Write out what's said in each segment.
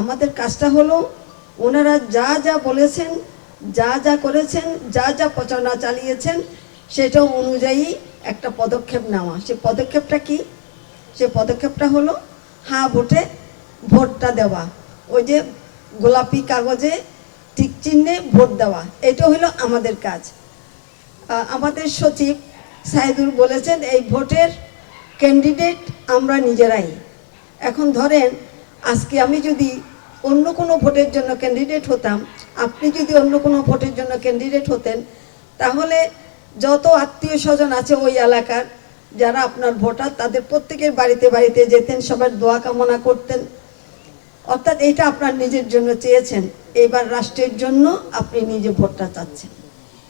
আমাদের কাজটা হলো ওনারা যা যা বলেছেন, যা যা করেছেন, যা যা প্রচারণা চালিয়েছেন, সেটা অনুযায়ী একটা পদক্ষেপ নেওয়া। সে পদক্ষেপটা কি? সে পদক্ষেপটা হলো হ্যাঁ ভোটে ভোটটা দেওয়া। ওই যে গোলাপি কাগজে টিক চিহ্নে ভোট দেওয়া। এটা হলো আমাদের কাজ। আমাদের সচিব সাইদুল বলেছেন, এই ভোটের ক্যান্ডিডেট আমরা নিজেরাই। এখন ধরেন আজকে আমি যদি অন্য কোনো ভোটের জন্য ক্যান্ডিডেট হতাম, আপনি যদি অন্য কোনো ভোটের জন্য ক্যান্ডিডেট হতেন, তাহলে যত আত্মীয় স্বজন আছে ওই এলাকার, যারা আপনার ভোটার, তাদের প্রত্যেকের বাড়িতে বাড়িতে যেতেন, সবার দোয়া কামনা করতেন। অর্থাৎ এটা আপনার নিজের জন্য চেয়েছেন। এবার রাষ্ট্রের জন্য আপনি নিজে ভোটটা চাচ্ছেন।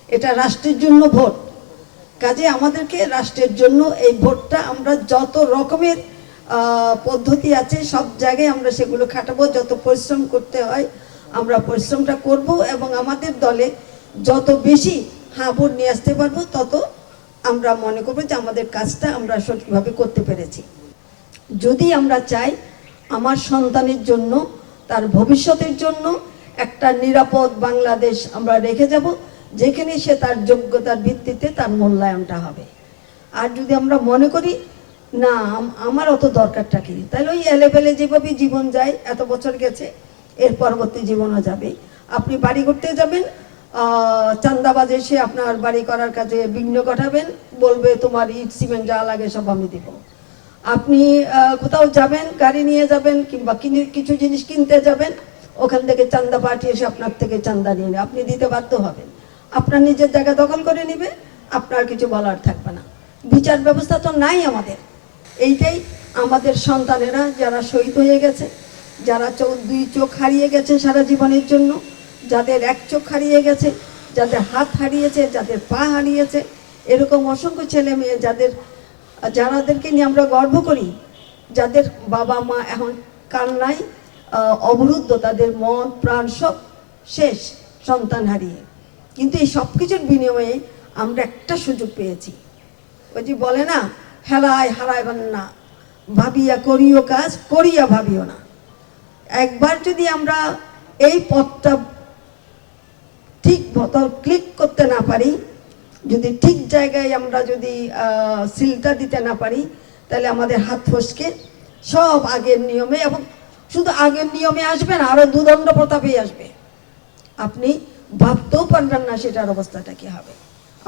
এটা রাষ্ট্রের জন্য ভোট। কাজে আমাদেরকে রাষ্ট্রের জন্য এই ভোটটা আমরা যত রকমের পদ্ধতি আছে, সব জায়গায় আমরা সেগুলো খাটাবো, যত পরিশ্রম করতে হয় আমরা পরিশ্রমটা করব এবং আমাদের দলে যত বেশি ভোট নিয়ে আসতে পারব, তত আমরা মনে করব যে আমাদের কাজটা আমরা সঠিকভাবে করতে পেরেছি। যদি আমরা চাই আমার সন্তানের জন্য, তার ভবিষ্যতের জন্য একটা নিরাপদ বাংলাদেশ আমরা রেখে যাব, যেখানে সে তার যোগ্যতার ভিত্তিতে তার মূল্যায়নটা হবে। আর যদি আমরা মনে করি না আমার অত দরকারটা কি? তাহলে ওই এলেবেলে যেভাবে জীবন যায়, এত বছর গেছে, এর পরবর্তী জীবনও যাবে। আপনি বাড়ি করতে যাবেন চান্দাবাজে সে আপনার বাড়ি করার কাজে বিঘ্ন ঘটাবেন, বলবে তোমার ইট, সিমেন্ট যা লাগে সব আমি দিব। আপনি কোথাও যাবেন, গাড়ি নিয়ে যাবেন, কিংবা কিছু জিনিস কিনতে যাবেন, ওখান থেকে চান্দা পাঠিয়ে এসে আপনার থেকে চান্দা নিয়ে নেবে। আপনি দিতে বাধ্য হবেন। আপনার নিজের জায়গা দখল করে নেবে, আপনার কিছু বলার থাকবে না। বিচার ব্যবস্থা তো নাই আমাদের। এইটাই আমাদের সন্তানেরা যারা শহীদ হয়ে গেছে, যারা চোখ দুই চোখ হারিয়ে গেছে সারা জীবনের জন্য, যাদের এক চোখ হারিয়ে গেছে, যাদের হাত হারিয়েছে, যাদের পা হারিয়েছে, এরকম অসংখ্য ছেলে মেয়ে যাদের, যারাদেরকে নিয়ে আমরা গর্ব করি, যাদের বাবা মা এখন কান্নায় অবরুদ্ধ, তাদের মন, প্রাণ সব শেষ, সন্তান হারিয়ে। কিন্তু এই সব কিছুর বিনিময়ে আমরা একটা সুযোগ পেয়েছি। ওই যে বলে না হেলায় হারাইবেন না। ভাবিয়া করিও কাজ, করিয়া ভাবিও না। একবার যদি আমরা এই পথটা ঠিক মতো ক্লিক করতে না পারি, যদি ঠিক জায়গায় আমরা যদি সিলটা দিতে না পারি, তাহলে আমাদের হাত ফসকে। সব আগের নিয়মে এবং শুধু আগের নিয়মে আসবে না, আরও দুদণ্ড প্রতাপেই আসবে। আপনি ভাবতেও পারবেন না সেটার অবস্থাটা কি হবে।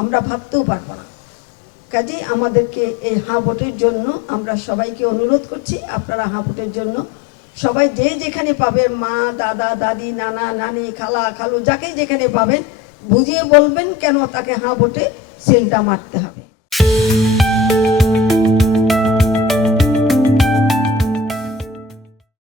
আমরা ভাবতেও পারব না। কাজেই আমাদেরকে এই হাঁপটের জন্য আমরা সবাইকে অনুরোধ করছি, আপনারা হাঁপটের জন্য সবাই যে যেখানে পাবেন, মা, দাদা, দাদি, নানা, নানি, খালা, খালু যাকে যেখানে পাবেন, বুঝিয়ে বলবেন কেন তাকে হাঁপটে সেলটা মারতে হবে।